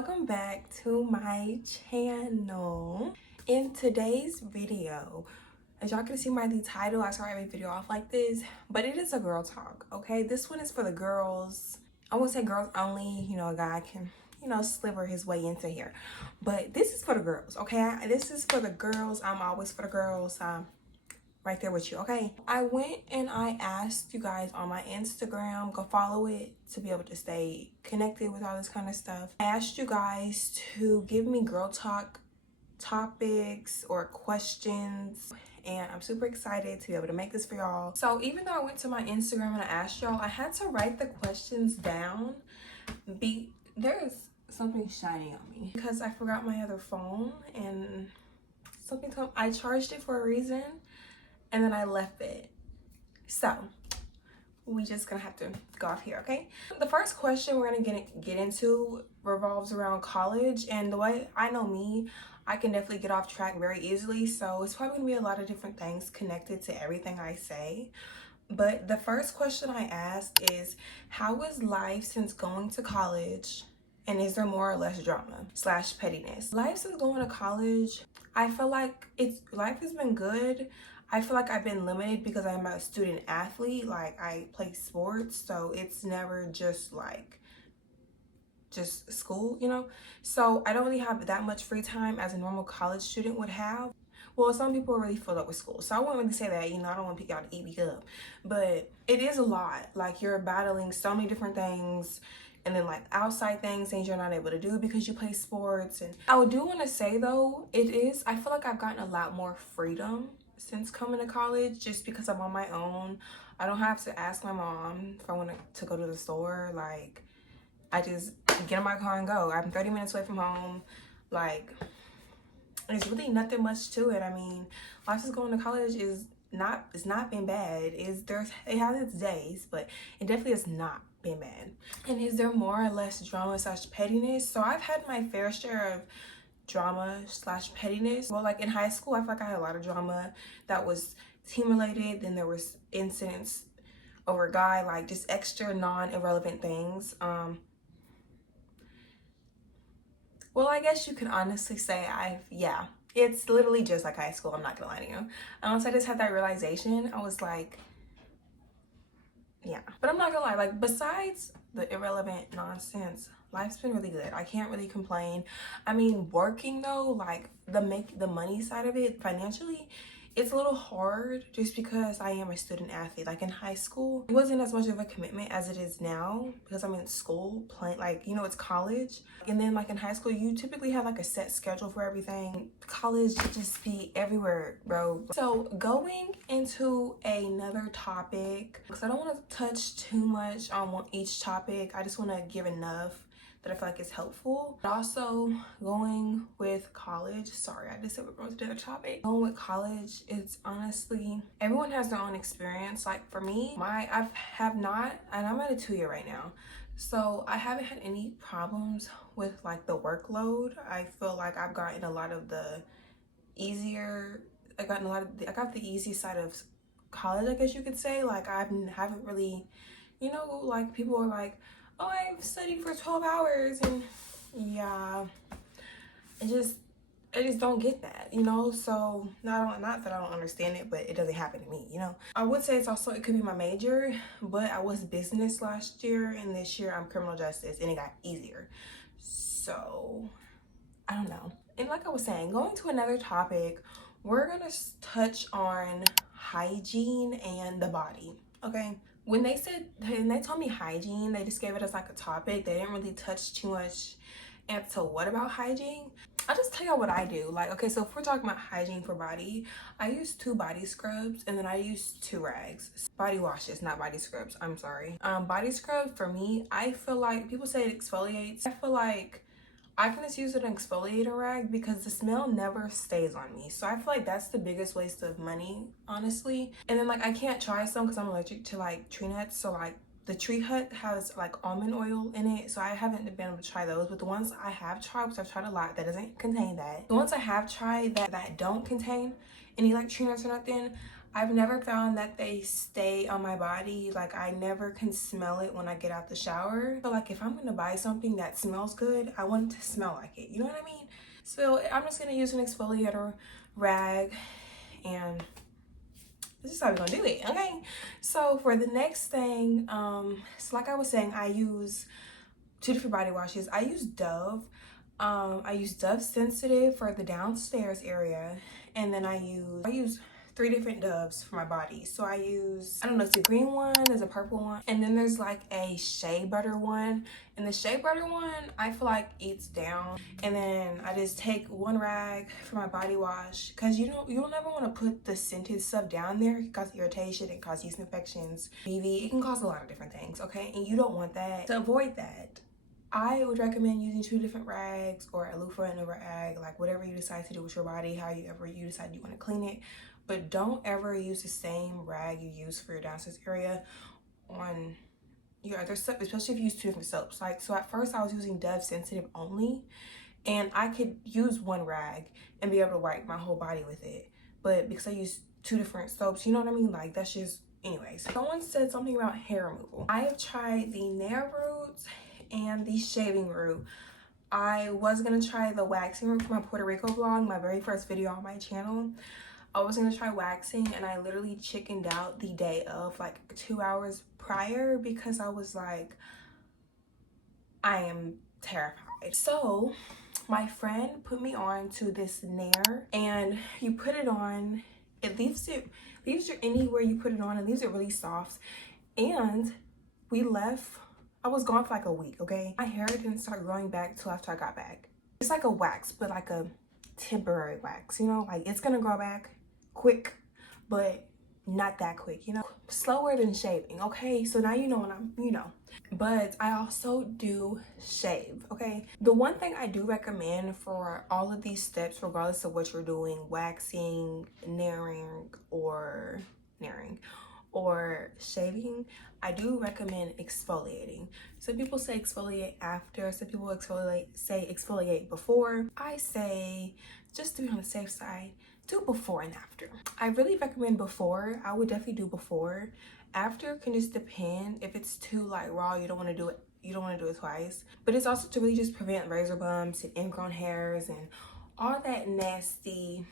welcome back to my channel. In today's video, as y'all can see by the title, I start every video off like this, but it is a girl talk, okay? This one is for the girls. I won't say girls only, a guy can sliver his way into here, but this is for the girls, okay? This is for the girls. I'm always for the girls. Right there with you, okay? I went and I asked you guys on my Instagram, go follow it to be able to stay connected with all this kind of stuff. I asked you guys to give me girl talk topics or questions, and I'm super excited to be able to make this for y'all. So even though I went to my Instagram and I asked y'all, I had to write the questions down. There's something shining on me because I forgot my other phone, and something told me I charged it for a reason, and then I left it. So we just gonna have to go off here, okay? The first question we're gonna get into revolves around college, and the way I know me, I can definitely get off track very easily, so it's probably gonna be a lot of different things connected to everything I say. But the first question I asked is, how is life since going to college, and is there more or less drama / pettiness? Life since going to college, I feel like life has been good. I feel like I've been limited because I'm a student athlete. Like, I play sports, so it's never just school, So I don't really have that much free time as a normal college student would have. Well, some people are really filled up with school, so I wouldn't really say that, I don't want y'all to eat me up. But it is a lot. Like, you're battling so many different things, and then like outside things you're not able to do because you play sports. And I do want to say though, I feel like I've gotten a lot more freedom since coming to college, just because I'm on my own. I don't have to ask my mom if I want to go to the store. Like, I just get in my car and go. I'm 30 minutes away from home. Like, there's really nothing much to it. I mean, life is going to college it's not been bad. It has its days, but it definitely has not been bad. And is there more or less drama / pettiness? So I've had my fair share of drama / pettiness. Well, like in high school, I feel like I had a lot of drama that was team related. Then there was incidents over a guy, like just extra irrelevant things. Well, I guess you could honestly say it's literally just like high school. I'm not gonna lie to you. Once I just had that realization, I was like, yeah. But I'm not gonna lie, like, besides the irrelevant nonsense, life's been really good. I can't really complain. I mean, working though, like the money side of it financially, it's a little hard just because I am a student athlete. Like in high school, it wasn't as much of a commitment as it is now because I'm in school playing, like, it's college. And then like in high school, you typically have like a set schedule for everything. College just be everywhere, bro. So going into another topic, because I don't want to touch too much on each topic. I just want to give enough that I feel like is helpful. But also going with college, sorry, I just said we're going to the other topic. Going with college, it's honestly, everyone has their own experience. Like for me, I have not, and I'm at a 2-year right now. So I haven't had any problems with like the workload. I feel like I've gotten a lot of the easier, I got the easy side of college, I guess you could say. Like I haven't really, like people are like, oh, I've studied for 12 hours, and yeah, I just don't get that, so not that I don't understand it, but it doesn't happen to me, I would say it could be my major, but I was business last year, and this year I'm criminal justice, and it got easier, so I don't know. And like I was saying, going to another topic, we're gonna touch on hygiene and the body, okay? When they told me hygiene, they just gave it as like a topic. They didn't really touch too much into what about hygiene. I'll just tell y'all what I do. Like, okay, so if we're talking about hygiene for body, I use 2 body scrubs, and then I use 2 rags. Body washes, not body scrubs. I'm sorry. Body scrub for me, I feel like people say it exfoliates. I feel like I can just use an exfoliator rag because the smell never stays on me. So I feel like that's the biggest waste of money, honestly. And then like I can't try some because I'm allergic to like tree nuts. So like the Tree Hut has like almond oil in it. So I haven't been able to try those. But the ones I have tried, which I've tried a lot, that doesn't contain that. The ones I have tried that don't contain any like tree nuts or nothing, I've never found that they stay on my body. Like, I never can smell it when I get out the shower. So like, if I'm gonna buy something that smells good, I want it to smell like it, you know what I mean? So I'm just gonna use an exfoliator rag, and this is how we're gonna do it. Okay, so for the next thing, so like I was saying, I use 2 different body washes. I use Dove. I use Dove Sensitive for the downstairs area, and then I use 3 different Doves for my body. So I use, I don't know, it's a green one, there's a purple one, and then there's like a shea butter one. And the shea butter one, I feel like eats down. And then I just take 1 rag for my body wash, because you don't ever want to put the scented stuff down there. It can cause irritation, it can cause yeast infections, BV, it can cause a lot of different things, okay? And you don't want that. To avoid that, I would recommend using 2 different rags, or a loofah and a rag, like whatever you decide to do with your body, however you decide you want to clean it. But don't ever use the same rag you use for your downstairs area on your other stuff, especially if you use 2 different soaps. Like, so at first I was using Dove Sensitive only, and I could use 1 rag and be able to wipe my whole body with it. But because I use 2 different soaps, you know what I mean? Like, that's just, anyways. Someone said something about hair removal. I have tried the Nair Roots and the shaving root. I was gonna try the waxing root for my Puerto Rico vlog, my very first video on my channel. I was gonna try waxing, and I literally chickened out the day of, like 2 hours prior, because I was like, I am terrified. So my friend put me on to this Nair, and you put it on, it leaves your anywhere you put it on, it leaves it really soft. And we left, I was gone for like a week, okay? My hair didn't start growing back till after I got back. It's like a wax, but like a temporary wax, you know? Like, it's gonna grow back quick, but not that quick, you know? Slower than shaving, okay? So now you know when But I also do shave, okay? The one thing I do recommend for all of these steps, regardless of what you're doing, waxing, nairing, or shaving, I do recommend exfoliating. Some people say exfoliate after, some people say exfoliate before. I say, just to be on the safe side, do before and after. I really recommend before. I would definitely do before. After can just depend. If it's too like raw, you don't want to do it twice. But it's also to really just prevent razor bumps and ingrown hairs and all that nasty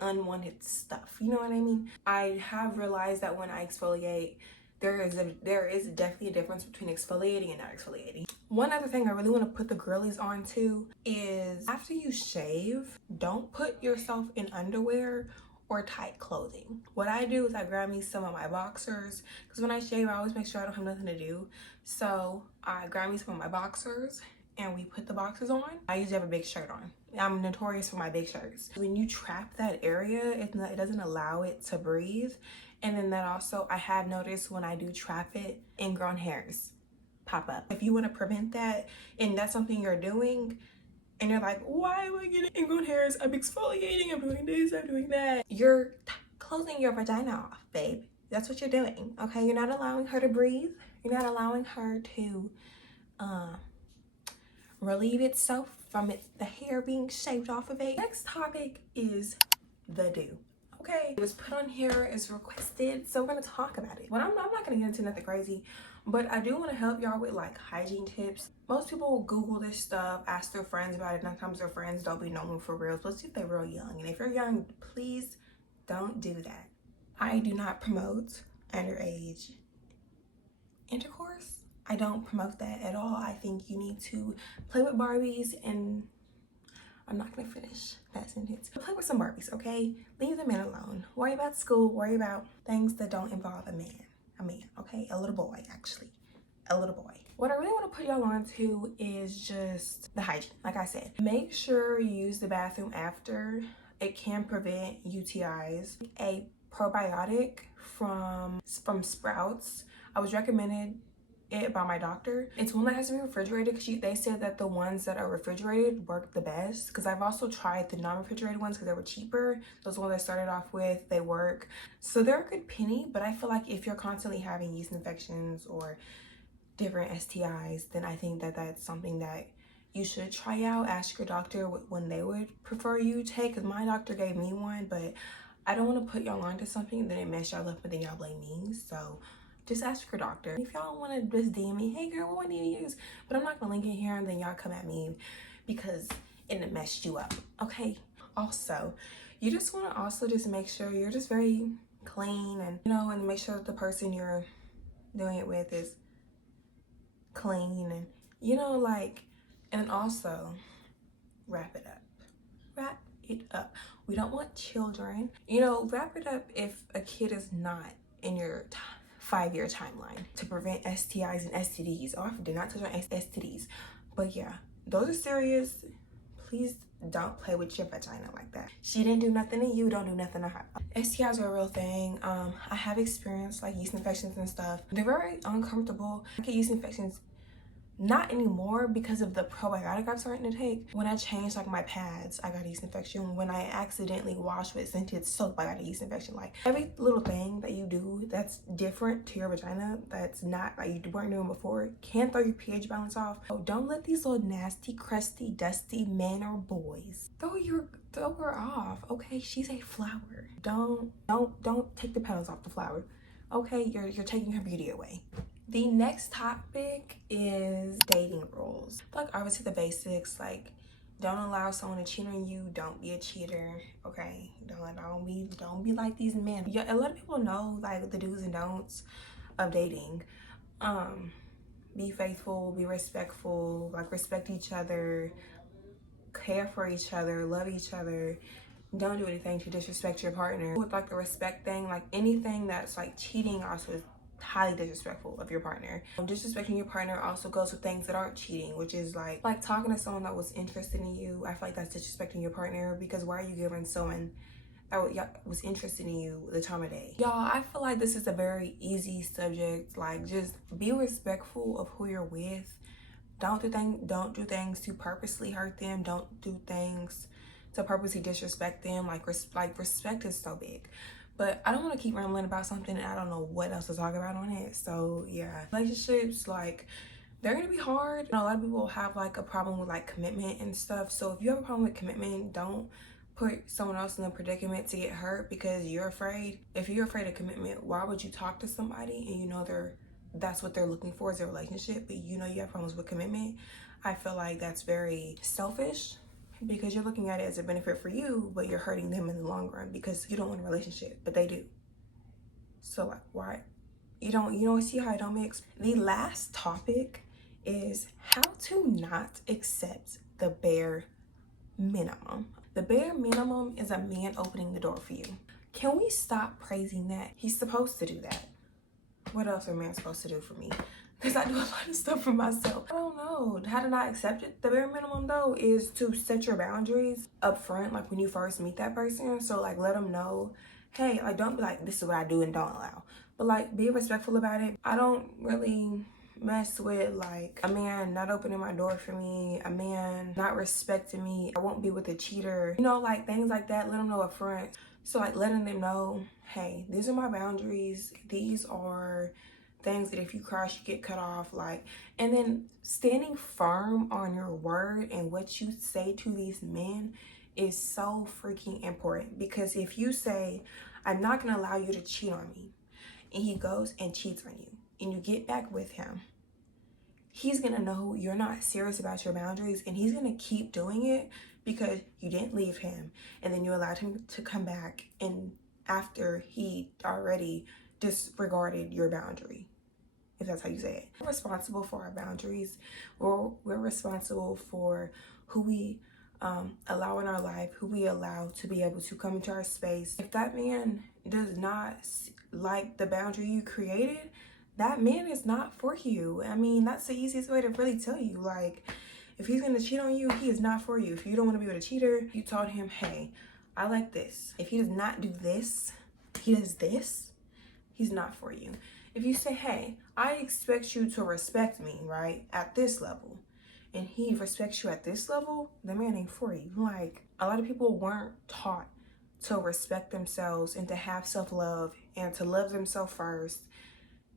unwanted stuff, you know what I mean? I have realized that when I exfoliate, there is definitely a difference between exfoliating and not exfoliating. One other thing I really want to put the girlies on to is, after you shave, don't put yourself in underwear or tight clothing. What I do is I grab me some of my boxers, because when I shave, I always make sure I don't have nothing to do. So I grab me some of my boxers, and we put the boxers on. I usually have a big shirt on. I'm notorious for my big shirts. When you trap that area, it doesn't allow it to breathe. And then that also, I have noticed when I do trap it, ingrown hairs pop up. If you want to prevent that, and that's something you're doing, and you're like, why am I getting ingrown hairs? I'm exfoliating, I'm doing this, I'm doing that. You're closing your vagina off, babe. That's what you're doing, okay? You're not allowing her to breathe. You're not allowing her to relieve itself from the hair being shaved off of it. Next topic is the do. Okay, it was put on here, it's requested, so we're gonna talk about it. But I'm not gonna get into nothing crazy, but I do want to help y'all with like hygiene tips. Most people will Google this stuff, ask their friends about it. Sometimes their friends don't be knowing for real, especially if they're real young. And if you're young, please don't do that. I do not promote underage intercourse. I don't promote that at all. I think you need to play with Barbies, and I'm not gonna finish that sentence. Play with some Barbies, okay? Leave the men alone. Worry about school, worry about things that don't involve a man, okay? A little boy, actually, a little boy. What I really wanna put y'all on to is just the hygiene. Like I said, make sure you use the bathroom after. It can prevent UTIs. A probiotic from Sprouts, I was recommended it by my doctor. It's one that has to be refrigerated, because they said that the ones that are refrigerated work the best. Because I've also tried the non-refrigerated ones because they were cheaper. Those ones I started off with, they work. So they're a good penny, but I feel like if you're constantly having yeast infections or different STIs, then I think that that's something that you should try out. Ask your doctor when they would prefer you take, because my doctor gave me one, but I don't want to put y'all onto something and then it mess y'all up and then y'all blame me. So just ask your doctor. If y'all want to just DM me, hey girl, what do you use? But I'm not gonna link it here and then y'all come at me because it messed you up, okay? Also, you just want to also just make sure you're just very clean, and and make sure that the person you're doing it with is clean, and and also wrap it up. Wrap it up. We don't want children. Wrap it up if a kid is not in your 5-year timeline to prevent STIs and STDs. Oh, I did not touch on STDs. But yeah, those are serious. Please don't play with your vagina like that. She didn't do nothing to you, don't do nothing to her. STIs are a real thing. I have experienced like yeast infections and stuff. They're very uncomfortable. I get yeast infections not anymore because of the probiotic I'm starting to take. When I changed like my pads, I got a yeast infection. When I accidentally washed with scented soap, I got a yeast infection. Like every little thing that you do that's different to your vagina, that's not like you weren't doing before, can throw your pH balance off. So don't let these little nasty, crusty, dusty men or boys throw her off. Okay, she's a flower. Don't take the petals off the flower. Okay, you're taking her beauty away. The next topic is dating rules. Like obviously the basics, like don't allow someone to cheat on you. Don't be a cheater. Okay, don't be like these men. Yeah, a lot of people know like the do's and don'ts of dating. Be faithful, be respectful, like respect each other, care for each other, love each other. Don't do anything to disrespect your partner. With like the respect thing, like anything that's like cheating also is highly disrespectful of your partner. Disrespecting your partner also goes with things that aren't cheating, which is like talking to someone that was interested in you. I feel like that's disrespecting your partner, because why are you giving someone that was interested in you the time of day? Y'all, I feel like this is a very easy subject. Like just be respectful of who you're with. Don't do things to purposely hurt them. Don't do things to purposely disrespect them. Like respect is so big. But I don't want to keep rambling about something and I don't know what else to talk about on it. So yeah, relationships, like they're gonna be hard. A lot of people have like a problem with like commitment and stuff. So if you have a problem with commitment, don't put someone else in a predicament to get hurt because you're afraid. If you're afraid of commitment, why would you talk to somebody and that's what they're looking for is a relationship, but you have problems with commitment? I feel like that's very selfish, because you're looking at it as a benefit for you, but you're hurting them in the long run because you don't want a relationship, but they do. So like, why? You don't see how I don't mix? The last topic is how to not accept the bare minimum. The bare minimum is a man opening the door for you. Can we stop praising that? He's supposed to do that. What else are men supposed to do for me? Because I do a lot of stuff for myself. I don't know. How to not accept it? The bare minimum though is to set your boundaries up front, like when you first meet that person. So like let them know, hey, like don't be like, this is what I do and don't allow. But like be respectful about it. I don't really mess with like a man not opening my door for me, a man not respecting me. I won't be with a cheater. Like things like that. Let them know up front. So like letting them know, hey, these are my boundaries. These are things that if you cross, you get cut off. And then standing firm on your word and what you say to these men is so freaking important. Because if you say, I'm not gonna allow you to cheat on me, and he goes and cheats on you, and you get back with him, he's gonna know you're not serious about your boundaries, and he's gonna keep doing it because you didn't leave him, and then you allowed him to come back, and after he already disregarded your boundary, if that's how you say it. We're responsible for our boundaries. We're responsible for who we allow in our life, who we allow to be able to come into our space. If that man does not like the boundary you created, that man is not for you. I mean, that's the easiest way to really tell you. Like, if he's gonna cheat on you, he is not for you. If you don't want to be with a cheater, you told him, hey, I like this. If he does not do this, he does this, he's not for you. If you say, hey, I expect you to respect me, right, at this level, and he respects you at this level, the man ain't for you. Like, a lot of people weren't taught to respect themselves and to have self-love and to love themselves first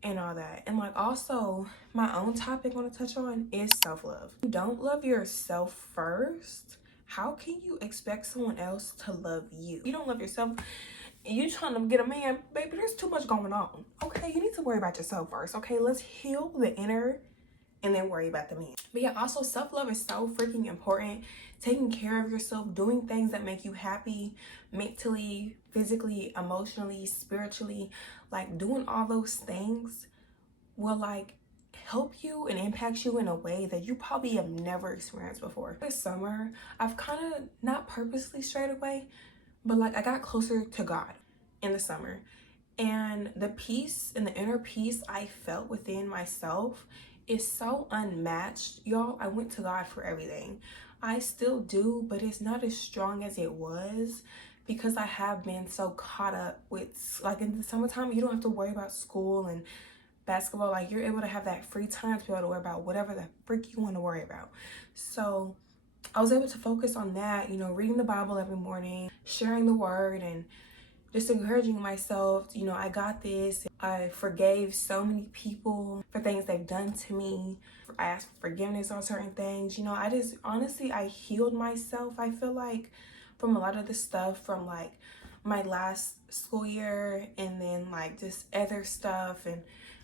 and all that. And like also my own topic I want to touch on is self-love. If you don't love yourself first, how can you expect someone else to love you? You don't love yourself. and you trying to get a man, baby, there's too much going on. Okay, you need to worry about yourself first. Okay, let's heal the inner and then worry about the man. But yeah, also self-love is so freaking important. Taking care of yourself, doing things that make you happy mentally, physically, emotionally, spiritually, like doing all those things will like help you and impact you in a way that you probably have never experienced before. This summer, I've kind of, not purposely strayed away, but like I got closer to God in the summer. And the peace and the inner peace I felt within myself is so unmatched. Y'all, I went to God for everything. I still do, but it's not as strong as it was because I have been so caught up with, like in the summertime, you don't have to worry about school and basketball. Like you're able to have that free time to be able to worry about whatever the freak you want to worry about. So I was able to focus on that, you know, reading the Bible every morning, sharing the word, and just encouraging myself, you know, I got this. I forgave so many people for things they've done to me. I asked for forgiveness on certain things. You know, I just, honestly, I healed myself. I feel like from a lot of the stuff from like my last school year and then like just other stuff. And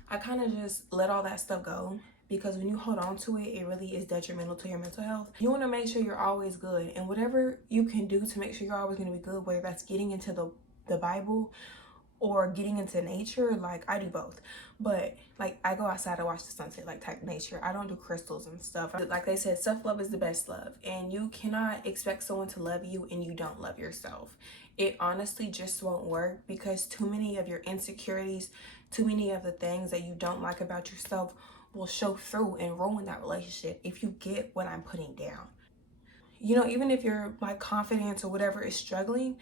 I kind of just let all that stuff go. Because when you hold on to it, it really is detrimental to your mental health. You want to make sure you're always good. And whatever you can do to make sure you're always going to be good, whether that's getting into the Bible or getting into nature, like I do both. But like I go outside to watch the sunset, like type nature. I don't do crystals and stuff. Like they said, self-love is the best love. And you cannot expect someone to love you and you don't love yourself. It honestly just won't work because too many of your insecurities, too many of the things that you don't like about yourself will show through and ruin that relationship if you get what I'm putting down. You know, even if your like confidence or whatever is struggling,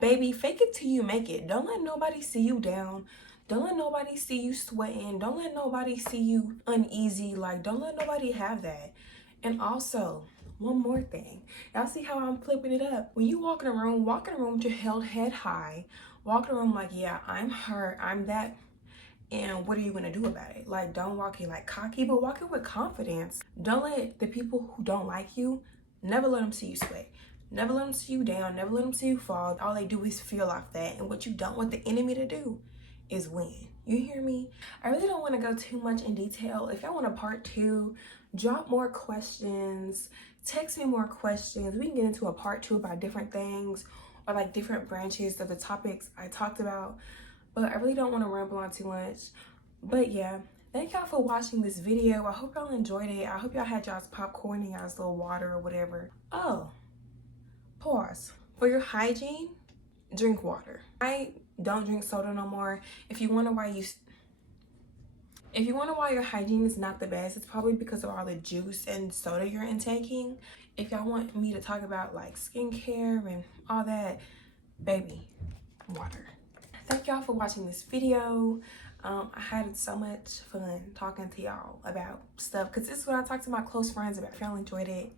baby, fake it till you make it. Don't let nobody see you down. Don't let nobody see you sweating. Don't let nobody see you uneasy. Like, don't let nobody have that. And also, one more thing. Y'all see how I'm flipping it up? When you walk in a room with your head high. Walk in a room like, yeah, I'm her, I'm that. And what are you going to do about it? Like, don't walk in like cocky, but walk in with confidence. Don't let the people who don't like you, never let them see you sweat. Never let them see you down. Never let them see you fall. All they do is feel off that. And what you don't want the enemy to do is win. You hear me? I really don't want to go too much in detail. If y'all want a part 2, drop more questions. Text me more questions. We can get into a part 2 about different things or like different branches of the topics I talked about. But I really don't want to ramble on too much. But yeah, thank y'all for watching this video. I hope y'all enjoyed it. I hope y'all had y'all's popcorn and y'all's little water or whatever. Oh, pause. For your hygiene, drink water. I don't drink soda no more. If you wonder why your hygiene is not the best, it's probably because of all the juice and soda you're intaking. If y'all want me to talk about like skincare and all that, baby, water. Thank y'all for watching this video. I had so much fun talking to y'all about stuff because this is what I talk to my close friends about. If y'all enjoyed it,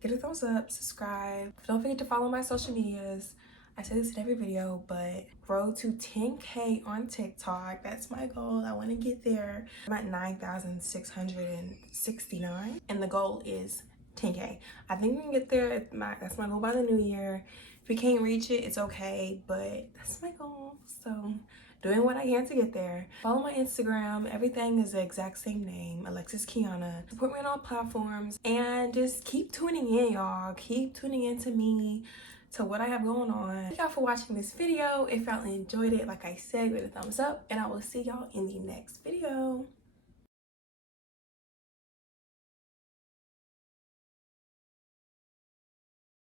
give it a thumbs up, subscribe. Don't forget to follow my social medias. I say this in every video, but grow to 10K on TikTok. That's my goal. I want to get there. I'm at 9,669 and the goal is 10K. I think we can get there. That's my goal by the new year. If we can't reach it, it's okay, but that's my goal. So doing what I can to get there. Follow my Instagram. Everything is the exact same name, alexuskianah. Support me on all platforms and just keep tuning in, y'all. Keep tuning in to me, to what I have going on. Thank y'all for watching this video. If y'all enjoyed it, like I said, give it a thumbs up and I will see y'all in the next video.